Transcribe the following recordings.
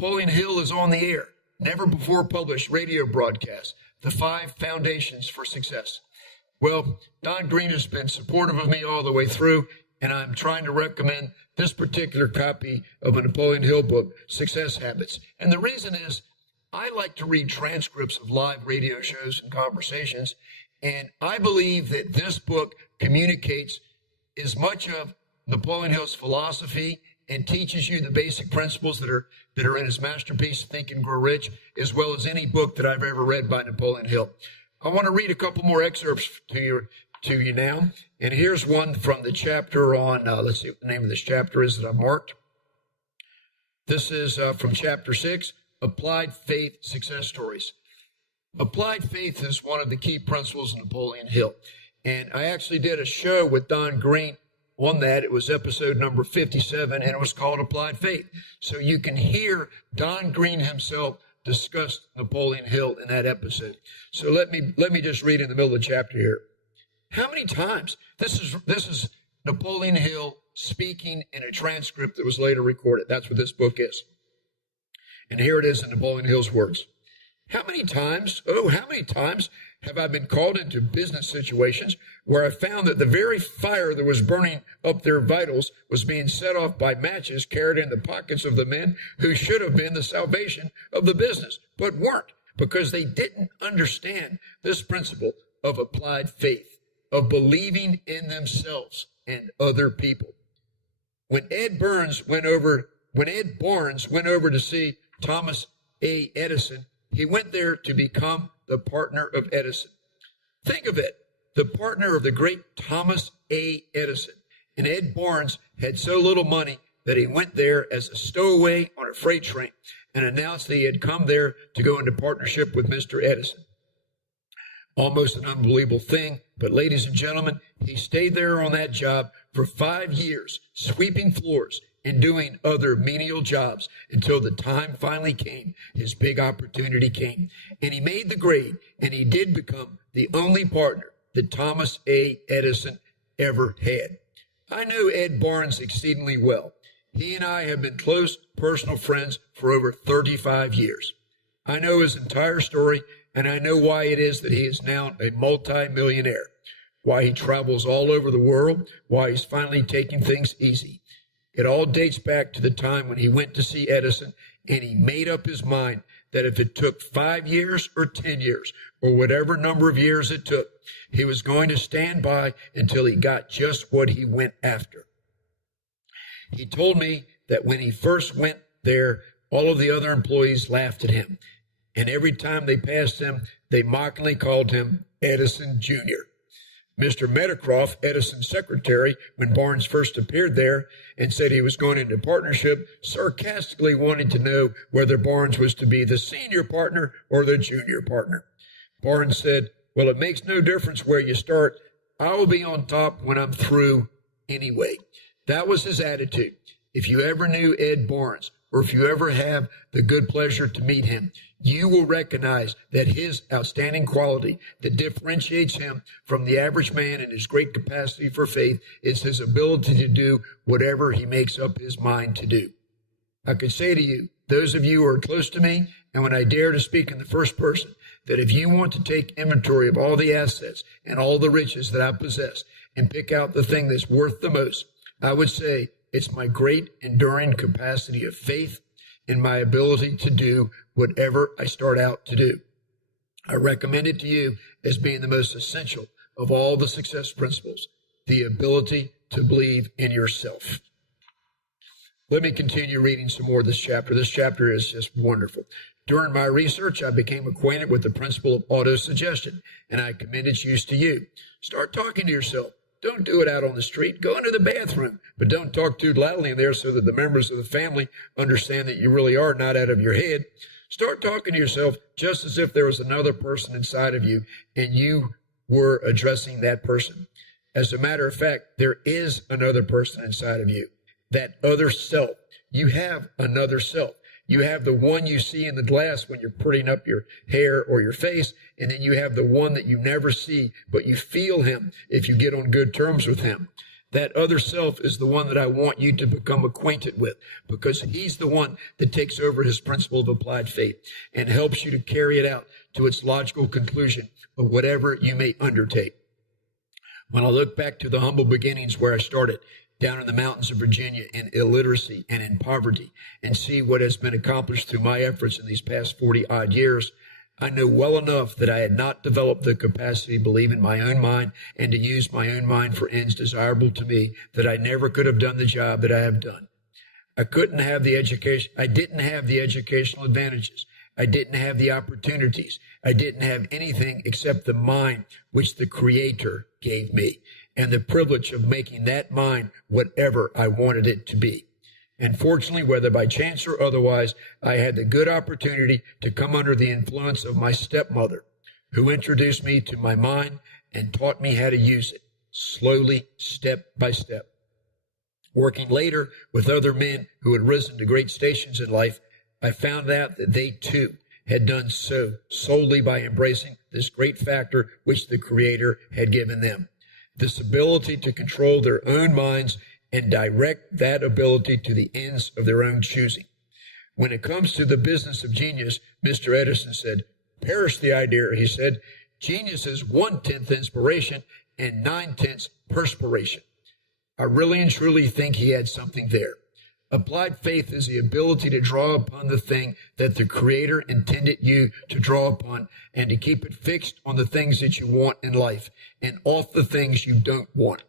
Napoleon Hill is on the air. Never before published radio broadcast. The 5 Foundations for Success. Well, Don Green has been supportive of me all the way through, and I'm trying to recommend this particular copy of a Napoleon Hill book, Success Habits. And the reason is I like to read transcripts of live radio shows and conversations, and I believe that this book communicates as much of Napoleon Hill's philosophy and teaches you the basic principles that are in his masterpiece, Think and Grow Rich, as well as any book that I've ever read by Napoleon Hill. I want to read a couple more excerpts to you now. And here's one from the chapter on, let's see what the name of this chapter is that I marked. This is from chapter 6, Applied Faith Success Stories. Applied faith is one of the key principles of Napoleon Hill. And I actually did a show with Don Green on that. It was episode number 57, and it was called Applied Faith. So you can hear Don Green himself discuss Napoleon Hill in that episode. So let me just read in the middle of the chapter here. How many times? This is Napoleon Hill speaking in a transcript that was later recorded. That's what this book is. And here it is in Napoleon Hill's words. How many times have I been called into business situations where I found that the very fire that was burning up their vitals was being set off by matches carried in the pockets of the men who should have been the salvation of the business, but weren't, because they didn't understand this principle of applied faith, of believing in themselves and other people. When Ed Barnes went over to see Thomas A. Edison, he went there to become the partner of Edison. Think of it, the partner of the great Thomas A. Edison. And Ed Barnes had so little money that he went there as a stowaway on a freight train and announced that he had come there to go into partnership with Mr. Edison. Almost an unbelievable thing, but ladies and gentlemen, he stayed there on that job for 5 years, sweeping floors and doing other menial jobs until the time finally came. His big opportunity came, and he made the grade, and he did become the only partner that Thomas A. Edison ever had. I know Ed Barnes exceedingly well. He and I have been close personal friends for over 35 years. I know his entire story, and I know why it is that he is now a multi-millionaire, why he travels all over the world, why he's finally taking things easy. It all dates back to the time when he went to see Edison, and he made up his mind that if it took 5 years or 10 years or whatever number of years it took, he was going to stand by until he got just what he went after. He told me that when he first went there, all of the other employees laughed at him, and every time they passed him, they mockingly called him Edison Jr. Mr. Meadowcroft, Edison's secretary, when Barnes first appeared there and said he was going into partnership, sarcastically wanted to know whether Barnes was to be the senior partner or the junior partner. Barnes said, well, it makes no difference where you start. I will be on top when I'm through anyway. That was his attitude. If you ever knew Ed Barnes, or if you ever have the good pleasure to meet him, you will recognize that his outstanding quality that differentiates him from the average man and his great capacity for faith is his ability to do whatever he makes up his mind to do. I could say to you, those of you who are close to me, and when I dare to speak in the first person, that if you want to take inventory of all the assets and all the riches that I possess and pick out the thing that's worth the most, I would say it's my great enduring capacity of faith and my ability to do whatever I start out to do. I recommend it to you as being the most essential of all the success principles, the ability to believe in yourself. Let me continue reading some more of this chapter. This chapter is just wonderful. During my research, I became acquainted with the principle of autosuggestion, and I commend its use to you. Start talking to yourself. Don't do it out on the street. Go into the bathroom, but don't talk too loudly in there so that the members of the family understand that you really are not out of your head. Start talking to yourself just as if there was another person inside of you and you were addressing that person. As a matter of fact, there is another person inside of you, that other self. You have another self. You have the one you see in the glass when you're putting up your hair or your face, and then you have the one that you never see, but you feel him if you get on good terms with him. That other self is the one that I want you to become acquainted with, because he's the one that takes over his principle of applied faith and helps you to carry it out to its logical conclusion of whatever you may undertake. When I look back to the humble beginnings where I started, down in the mountains of Virginia in illiteracy and in poverty, and see what has been accomplished through my efforts in these past 40-odd years, I know well enough that I had not developed the capacity to believe in my own mind and to use my own mind for ends desirable to me, that I never could have done the job that I have done. I didn't have the educational advantages. I didn't have the opportunities. I didn't have anything except the mind which the Creator gave me, and the privilege of making that mind whatever I wanted it to be. And fortunately, whether by chance or otherwise, I had the good opportunity to come under the influence of my stepmother, who introduced me to my mind and taught me how to use it, slowly, step by step. Working later with other men who had risen to great stations in life, I found out that they too had done so solely by embracing this great factor which the Creator had given them, this ability to control their own minds and direct that ability to the ends of their own choosing. When it comes to the business of genius, Mr. Edison said, "Perish the idea," he said. "Genius is 1/10 inspiration and 9/10 perspiration." I really and truly think he had something there. Applied faith is the ability to draw upon the thing that the Creator intended you to draw upon, and to keep it fixed on the things that you want in life and off the things you don't want.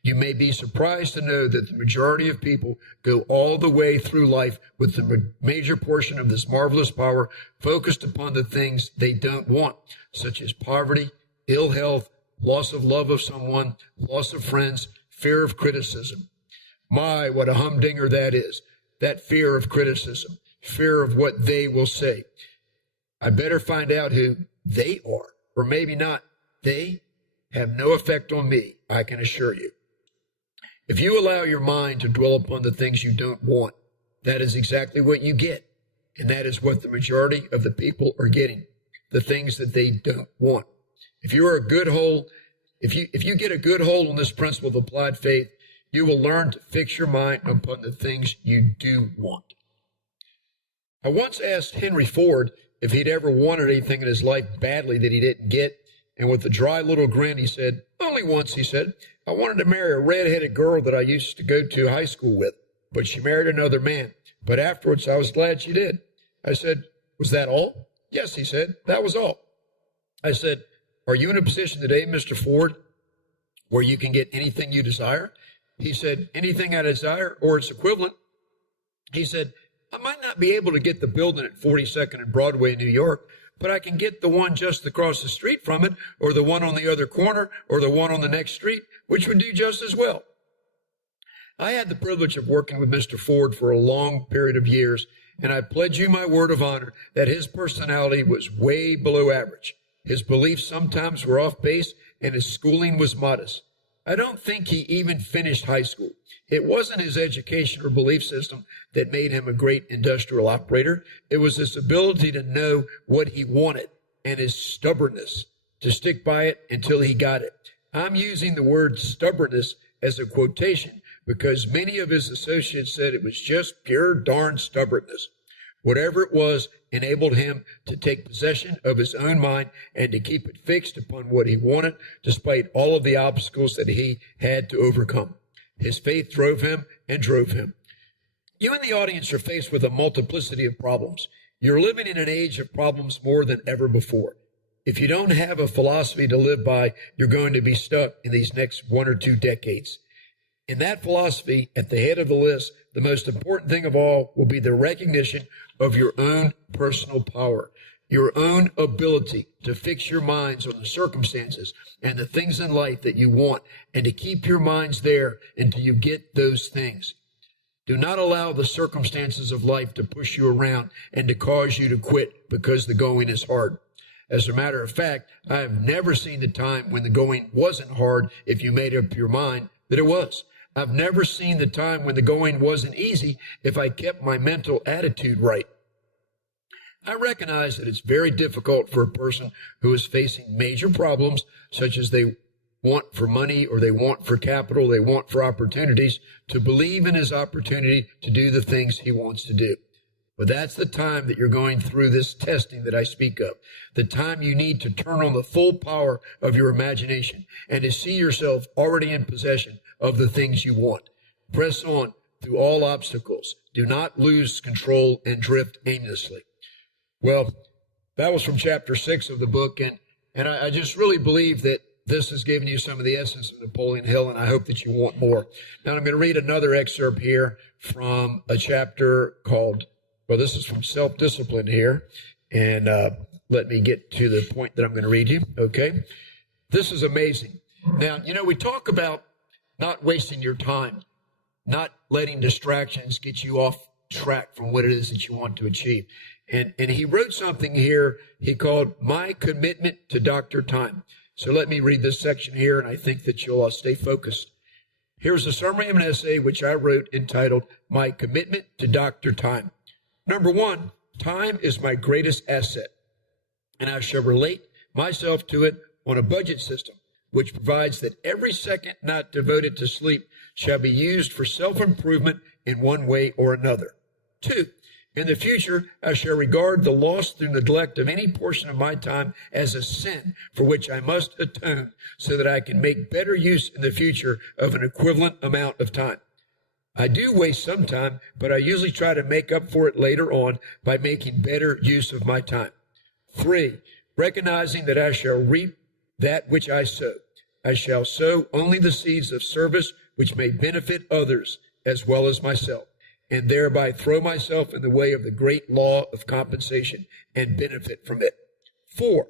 You may be surprised to know that the majority of people go all the way through life with the major portion of this marvelous power focused upon the things they don't want, such as poverty, ill health, loss of love of someone, loss of friends, fear of criticism. My, what a humdinger that is, that fear of criticism, fear of what they will say. I better find out who they are, or maybe not. They have no effect on me, I can assure you. If you allow your mind to dwell upon the things you don't want, that is exactly what you get. And that is what the majority of the people are getting, the things that they don't want. If you are a good hold, if you get a good hold on this principle of applied faith, you will learn to fix your mind upon the things you do want. I once asked Henry Ford if he'd ever wanted anything in his life badly that he didn't get, and with a dry little grin, he said, "Only once," he said. "I wanted to marry a red-headed girl that I used to go to high school with, but she married another man. But afterwards, I was glad she did." I said, "Was that all?" "Yes," he said, "that was all." I said, "Are you in a position today, Mr. Ford, where you can get anything you desire?" He said, "Anything I desire, or its equivalent." He said, "I might not be able to get the building at 42nd and Broadway in New York, but I can get the one just across the street from it, or the one on the other corner, or the one on the next street, which would do just as well." I had the privilege of working with Mr. Ford for a long period of years, and I pledge you my word of honor that his personality was way below average. His beliefs sometimes were off base, and his schooling was modest. I don't think he even finished high school. It wasn't his education or belief system that made him a great industrial operator. It was his ability to know what he wanted and his stubbornness to stick by it until he got it. I'm using the word stubbornness as a quotation because many of his associates said it was just pure darn stubbornness. Whatever it was enabled him to take possession of his own mind and to keep it fixed upon what he wanted, despite all of the obstacles that he had to overcome. His faith drove him and drove him. You in the audience are faced with a multiplicity of problems. You're living in an age of problems more than ever before. If you don't have a philosophy to live by, you're going to be stuck in these next 1 or 2 decades. In that philosophy, at the head of the list, the most important thing of all will be the recognition of your own personal power, your own ability to fix your minds on the circumstances and the things in life that you want, and to keep your minds there until you get those things. Do not allow the circumstances of life to push you around and to cause you to quit because the going is hard. As a matter of fact, I have never seen the time when the going wasn't hard if you made up your mind that it was. I've never seen the time when the going wasn't easy if I kept my mental attitude right. I recognize that it's very difficult for a person who is facing major problems, such as they want for money, or they want for capital, they want for opportunities, to believe in his opportunity to do the things he wants to do. But that's the time that you're going through this testing that I speak of, the time you need to turn on the full power of your imagination and to see yourself already in possession of the things you want. Press on through all obstacles. Do not lose control and drift aimlessly. Well, that was from chapter 6 of the book, and I just really believe that this has given you some of the essence of Napoleon Hill, and I hope that you want more. Now, I'm going to read another excerpt here from a chapter called, well, this is from Self-Discipline here, and let me get to the point that I'm going to read you, okay? This is amazing. Now, we talk about not wasting your time, not letting distractions get you off track from what it is that you want to achieve. And he wrote something here he called My Commitment to Dr. Time. So let me read this section here, and I think that you'll stay focused. Here's a summary of an essay which I wrote entitled My Commitment to Dr. Time. Number 1, time is my greatest asset, and I shall relate myself to it on a budget system, which provides that every second not devoted to sleep shall be used for self-improvement in one way or another. 2, in the future, I shall regard the loss through neglect of any portion of my time as a sin for which I must atone so that I can make better use in the future of an equivalent amount of time. I do waste some time, but I usually try to make up for it later on by making better use of my time. 3, recognizing that I shall reap that which I sow. I shall sow only the seeds of service which may benefit others as well as myself, and thereby throw myself in the way of the great law of compensation and benefit from it. 4,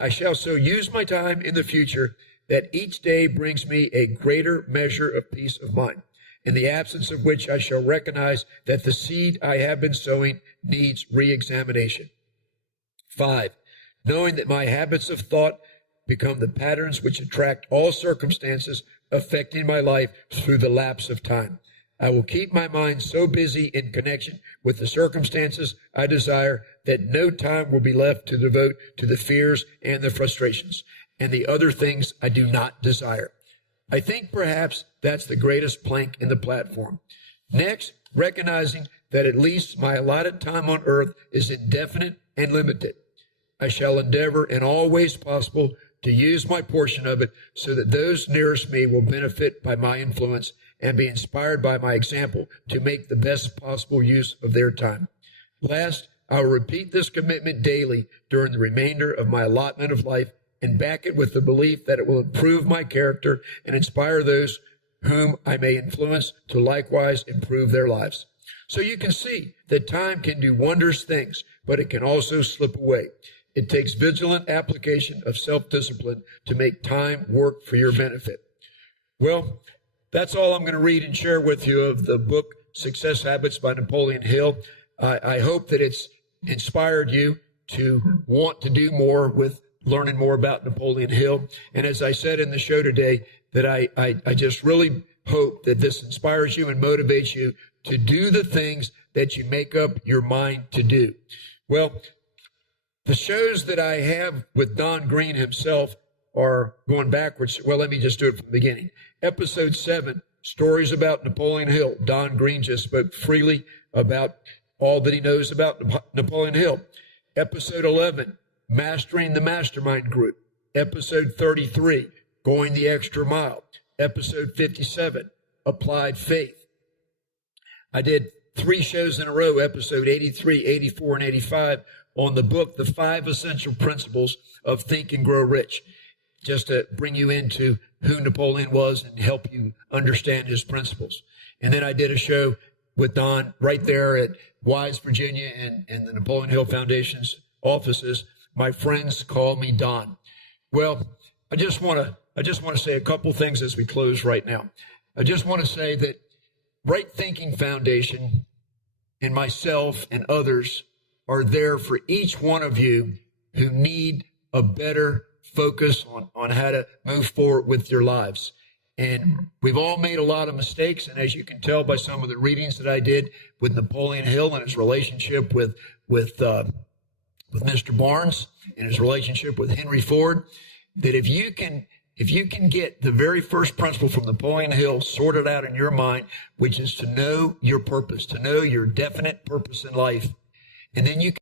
I shall so use my time in the future that each day brings me a greater measure of peace of mind, in the absence of which I shall recognize that the seed I have been sowing needs re-examination. 5, knowing that my habits of thought become the patterns which attract all circumstances affecting my life through the lapse of time. I will keep my mind so busy in connection with the circumstances I desire that no time will be left to devote to the fears and the frustrations and the other things I do not desire. I think perhaps that's the greatest plank in the platform. Next, recognizing that at least my allotted time on earth is indefinite and limited. I shall endeavor in all ways possible to use my portion of it so that those nearest me will benefit by my influence and be inspired by my example to make the best possible use of their time. Last, I will repeat this commitment daily during the remainder of my allotment of life and back it with the belief that it will improve my character and inspire those whom I may influence to likewise improve their lives. So you can see that time can do wondrous things, but it can also slip away. It takes vigilant application of self-discipline to make time work for your benefit. Well, that's all I'm going to read and share with you of the book Success Habits by Napoleon Hill. I hope that it's inspired you to want to do more with learning more about Napoleon Hill. And as I said in the show today, that I just really hope that this inspires you and motivates you to do the things that you make up your mind to do. Well, the shows that I have with Don Green himself are going backwards. Well, let me just do it from the beginning. Episode 7, Stories about Napoleon Hill. Don Green just spoke freely about all that he knows about Napoleon Hill. Episode 11, Mastering the Mastermind Group. Episode 33, Going the Extra Mile. Episode 57, Applied Faith. I did 3 shows in a row, episode 83, 84, and 85, on the book, The 5 Essential Principles of Think and Grow Rich, just to bring you into who Napoleon was and help you understand his principles. And then I did a show with Don right there at Wise, Virginia, and the Napoleon Hill Foundation's offices. My friends call me Don. Well, I just want to say a couple things as we close right now. I just want to say that Right Thinking Foundation and myself and others are there for each one of you who need a better focus on how to move forward with your lives. And we've all made a lot of mistakes. And as you can tell by some of the readings that I did with Napoleon Hill and his relationship with Mr. Barnes and his relationship with Henry Ford, that if you can If you can get the very first principle from Napoleon Hill sorted out in your mind, which is to know your purpose, to know your definite purpose in life, and then you